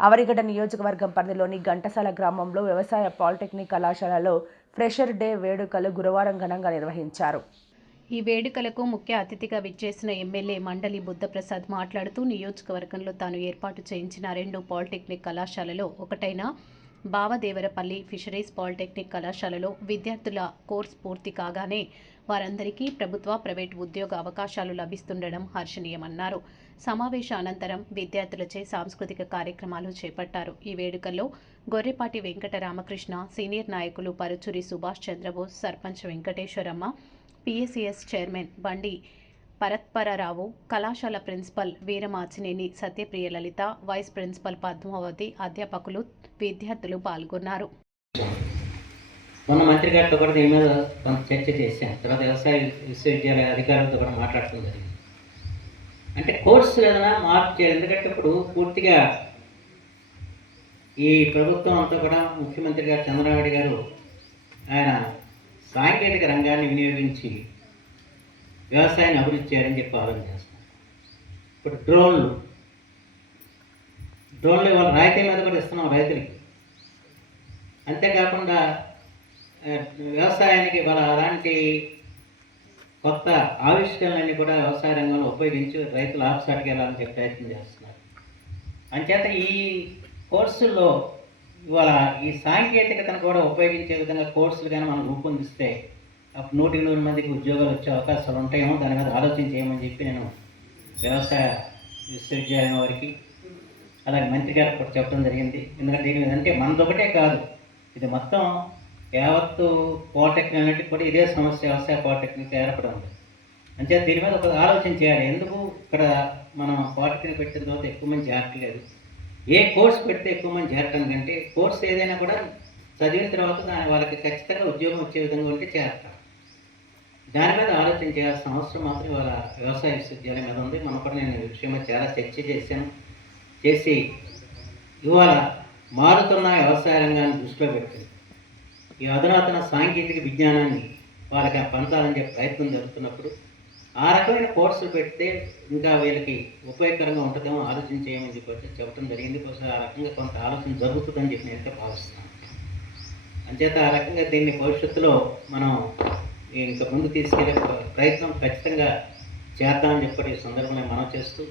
అవనిగడ్డ నియోజకవర్గం పరిధిలోని ఘంటసాల గ్రామంలో వ్యవసాయ పాలిటెక్నిక్ కళాశాలలో ఫ్రెషర్ డే వేడుకలు గురువారం ఘనంగా నిర్వహించారు. ఈ వేడుకలకు ముఖ్య అతిథిగా విచ్చేసిన ఎమ్మెల్యే మండలి బుద్ధప్రసాద్ మాట్లాడుతూ నియోజకవర్గంలో తాను ఏర్పాటు చేయించిన 2 పాలిటెక్నిక్ కళాశాలలో ఒకటైన బావదేవరపల్లి ఫిషరీస్ పాలిటెక్నిక్ కళాశాలలో విద్యార్థుల కోర్సు పూర్తి కాగానే వారందరికీ ప్రభుత్వ, ప్రైవేటు ఉద్యోగ అవకాశాలు లభిస్తుండడం హర్షణీయమన్నారు. సమావేశ అనంతరం విద్యార్థులచే సాంస్కృతిక కార్యక్రమాలు చేపట్టారు. ఈ వేడుకల్లో గొర్రెపాటి వెంకట రామకృష్ణ, సీనియర్ నాయకులు పరుచూరి సుభాష్ చంద్రబోస్, సర్పంచ్ వెంకటేశ్వరమ్మ, పిఎసిఎస్ చైర్మన్ బండి పరత్పరరావు, కళాశాల ప్రిన్సిపల్ వీరమాచినేని సత్యప్రియ లలిత, వైస్ ప్రిన్సిపల్ పద్మావతి, అధ్యాపకులు, విద్యార్థులు పాల్గొన్నారు. మొన్న మంత్రి గారితో కూడా దీని మీద కొంత చర్చ చేశాను. తర్వాత వ్యవసాయ విశ్వవిద్యాలయ అధికారులతో కూడా మాట్లాడటం జరిగింది. అంటే కోర్సు ఏదైనా మార్పు చేయాలి. ఎందుకంటే ఇప్పుడు పూర్తిగా ఈ ప్రభుత్వం అంతా కూడా ముఖ్యమంత్రి గారు చంద్రబాబు గారు ఆయన సాంకేతిక రంగాన్ని వినియోగించి వ్యవసాయాన్ని అభివృద్ధి చేయాలని చెప్పి ఆలోచన చేస్తున్నారు. ఇప్పుడు డ్రోన్లు ఇవాళ రాయితీ మీద కూడా ఇస్తున్నాం రైతులకి. అంతేకాకుండా వ్యవసాయానికి ఇవాళ అలాంటి కొత్త ఆవిష్కరణలన్నీ కూడా వ్యవసాయ రంగంలో ఉపయోగించి రైతులు ఆఫ్సాట్కి వెళ్ళాలని చెప్పి ప్రయత్నం చేస్తున్నారు. అంచేత ఈ కోర్సుల్లో ఇవాళ ఈ సాంకేతికతను కూడా ఉపయోగించే విధంగా కోర్సులు కానీ మనం రూపొందిస్తే అప్పుడు 100 మందికి ఉద్యోగాలు వచ్చే అవకాశాలు ఉంటాయేమో, దాని మీద ఆలోచన చేయమని చెప్పి నేను వ్యవసాయ విశ్వవిద్యాలయం వారికి అలాగే మంత్రి గారికి కూడా చెప్పడం జరిగింది. ఎందుకంటే దీని మీద అంటే మనదొకటే కాదు, ఇది మొత్తం యావత్తు పాలిటెక్నిక్ అన్నింటికి కూడా ఇదే సమస్య, వ్యవసాయ పాలిటెక్నిక్ ఏర్పడి ఉంది. అంటే దీని మీద ఒక ఆలోచన చేయాలి. ఎందుకు ఇక్కడ మనం పాలిటెక్నిక్ పెట్టిన తర్వాత ఎక్కువ మంది చేరట్లేదు, ఏ కోర్సు పెడితే ఎక్కువ మంది చేరటం కంటే కోర్సు ఏదైనా కూడా చదివిన తర్వాత వాళ్ళకి ఖచ్చితంగా ఉద్యోగం వచ్చే విధంగా ఉంటే చేరతారు. దాని మీద ఆలోచన చేయాల్సిన అవసరం మాత్రం ఇవాళ వ్యవసాయ విశ్వవిద్యాలయం మీద ఉంది. మనం కూడా నేను ఈ విషయంలో చాలా చర్చ చేసి ఇవాళ మారుతున్న వ్యవసాయ రంగాన్ని దృష్టిలో పెట్టి ఈ అధునాతన సాంకేతిక విజ్ఞానాన్ని వాళ్ళకి పంచాలని చెప్పి ప్రయత్నం జరుగుతున్నప్పుడు ఆ రకమైన కోర్సులు పెడితే ఇంకా వీళ్ళకి ఉపయోగకరంగా ఉంటుందేమో ఆలోచన చేయమని చెప్పి చెప్పడం జరిగింది. కోసం ఆ రకంగా కొంత ఆలోచన జరుగుతుందని చెప్పి నేనైతే భావిస్తున్నాను. అంచేత ఆ రకంగా దీన్ని భవిష్యత్తులో మనం ఇంకా ముందు తీసుకెళ్లే ప్రయత్నం ఖచ్చితంగా చేద్దామని చెప్పి ఈ సందర్భంలో మనం చేస్తూ,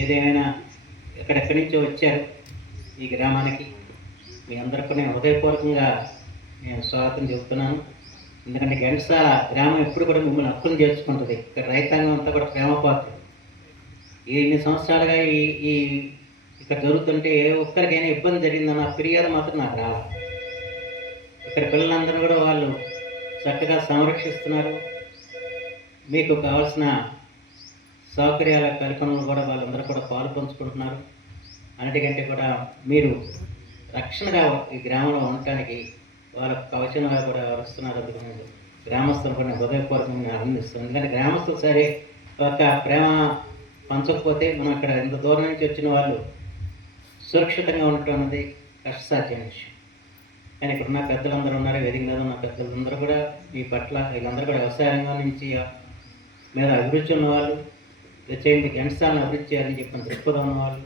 ఏదేమైనా ఎక్కడెక్కడి నుంచో వచ్చారు ఈ గ్రామానికి, మీ అందరికీ నేను హృదయపూర్వకంగా నేను స్వాగతం చెబుతున్నాను. ఎందుకంటే ఘంటసాల గ్రామం ఎప్పుడు కూడా మిమ్మల్ని అప్పులు చేసుకుంటుంది. ఇక్కడ రైతాంగం అంతా కూడా ప్రేమపాత్రులు. ఇన్ని సంవత్సరాలుగా ఈ ఇక్కడ జరుగుతుంటే ఏ ఒక్కరికైనా ఇబ్బంది జరిగిందన్న ఫిర్యాదు మాత్రం నాకు రావాలి. ఇక్కడ పిల్లలందరూ కూడా వాళ్ళు చక్కగా సంరక్షిస్తున్నారు. మీకు కావాల్సిన సౌకర్యాల కార్యక్రమంలో కూడా వాళ్ళందరూ కూడా పాలు పంచుకుంటున్నారు. అన్నిటికంటే కూడా మీరు రక్షణగా ఈ గ్రామంలో ఉండటానికి వాళ్ళ కవచంగా కూడా వస్తున్నారు. అందుకని గ్రామస్తులు కూడా హృదయపూర్వకంగా ఆనందిస్తుంది. ఎందుకంటే గ్రామస్తులు సరే ఒక ప్రేమ పంచకపోతే మనం ఇక్కడ ఎంత దూరం నుంచి వచ్చిన వాళ్ళు సురక్షితంగా ఉండటం అనేది కష్టసాధ్యమైన విషయం. కానీ ఇక్కడ ఉన్న పెద్దలందరూ ఉన్నారు, వేదిక మీద ఉన్న పెద్దలందరూ కూడా ఈ పట్ల వీళ్ళందరూ కూడా వ్యవసాయ రంగం నుంచి మీద అభివృద్ధి ఉన్నవాళ్ళు, చేయండి ఘంటసాలను అభివృద్ధి చేయాలని చెప్పిన దృక్పథం ఉన్నవాళ్ళు.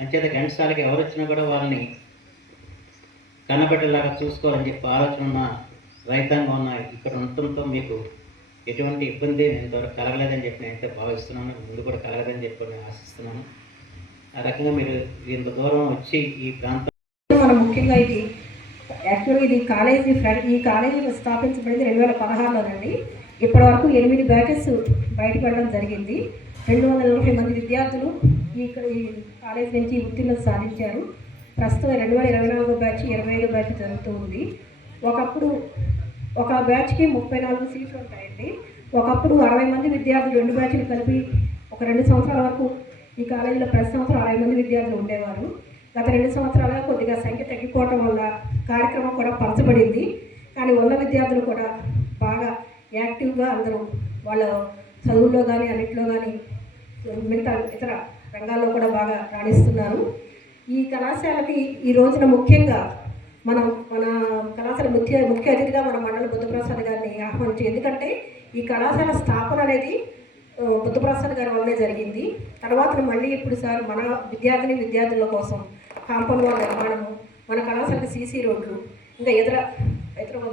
అంచేత ఘంటసాలకి ఎవరు వచ్చినా కూడా వాళ్ళని కనబెట్టేలాగా చూసుకోవాలని చెప్పి ఆలోచన ఉన్న రైతాంగం ఉన్న ఇక్కడ ఉండటంతో మీకు ఎటువంటి ఇబ్బంది ఇంతవరకు కలగలేదని చెప్పి నేనైతే భావిస్తున్నాను. ముందు కూడా కలగదని చెప్పి నేను ఆశిస్తున్నాను. ఆ రకంగా మీరు ఇంత దూరం వచ్చి ఈ ప్రాంతం మనం ముఖ్యంగా ఇది యాక్చువల్గా ఇది ఈ కాలేజీ స్థాపించబడింది 2016లోనండి. ఇప్పటి వరకు 8 బ్యాచెస్ బయటకు వెళ్ళడం జరిగింది. 240 మంది విద్యార్థులు ఈ కాలేజీ నుంచి ఉత్తీర్ణత సాధించారు. ప్రస్తుతం 2024 బ్యాచ్ 25 బ్యాచ్ జరుగుతూ ఉంది. ఒకప్పుడు ఒక బ్యాచ్కి 34 సీట్లు ఉంటాయండి. ఒకప్పుడు 60 మంది విద్యార్థులు 2 బ్యాచ్లు కలిపి ఒక 2 సంవత్సరాల వరకు ఈ కాలేజీలో ప్రతి సంవత్సరం 60 మంది విద్యార్థులు ఉండేవారు. గత 2 సంవత్సరాలుగా కొద్దిగా సంఖ్య తగ్గిపోవటం వల్ల కార్యక్రమం కూడా పరచబడింది. కానీ ఉన్న విద్యార్థులు కూడా బాగా యాక్టివ్గా అందరూ వాళ్ళ చదువుల్లో కానీ అన్నింటిలో కానీ మిగతా ఇతర రంగాల్లో కూడా బాగా రాణిస్తున్నారు. ఈ కళాశాలకి ఈ రోజున ముఖ్యంగా మన కళాశాల ముఖ్య అతిథిగా మన మండలి బుద్ధప్రసాద్ గారిని ఆహ్వానించి, ఎందుకంటే ఈ కళాశాల స్థాపన అనేది బుద్ధప్రసాద్ గారి వల్లనే జరిగింది. తర్వాత మళ్ళీ ఇప్పుడు సార్ మన విద్యార్థుల కోసం కాంపౌండ్ వాల్ నిర్మాణము, మన కళాశాలకు సీసీ రోడ్లు, ఇంకా ఇతర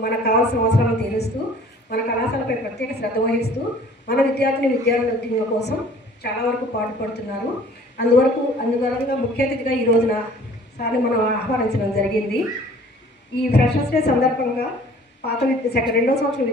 మనకు కావాల్సిన అవసరాలను తీరుస్తూ మన కళాశాలపై ప్రత్యేక శ్రద్ధ వహిస్తూ మన విద్యార్థుల కోసం చాలా వరకు పాటుపడుతున్నారు. అందువలన ముఖ్య అతిథిగా ఈ రోజున సార్ని మనం ఆహ్వానించడం జరిగింది. ఈ ఫ్రెషర్స్ డే సందర్భంగా రెండో సంవత్సరం